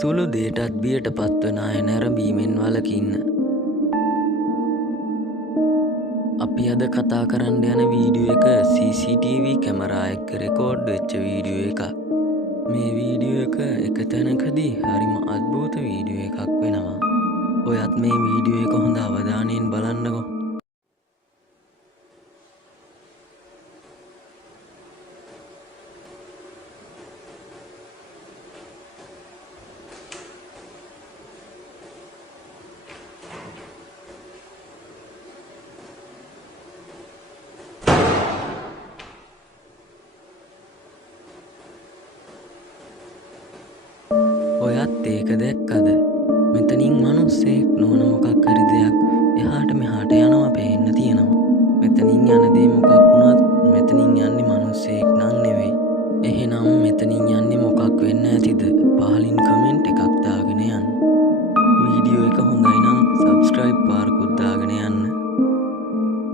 සුළු දේටත් බියට පත්වන අය නැරඹීමෙන් වලකින්න. අපි අද කතා කරන්න යන වීඩියෝ එක CCTV කැමරා එක්ක රෙකෝඩ් වෙච්ච වීඩියෝ එකක්. මේ වීඩියෝ එක තැනකදී හරිම අද්භූත වීඩියෝ එකක් වෙනවා. ඔයත් මේ වීඩියෝ එක හොඳ අවධානයෙන් බලන්නකෝ. ඔයත් ඒක දැක්කද? මෙතනින් මිනිස්සෙක් නොවන මොකක් හරි දෙයක් එහාට මෙහාට යනවා පේන්න තියෙනවා. මෙතනින් යන දේ මොකක් වුණත් මෙතනින් යන්නේ මිනිස්සෙක් නන් නෙවෙයි. එහෙනම් මෙතනින් යන්නේ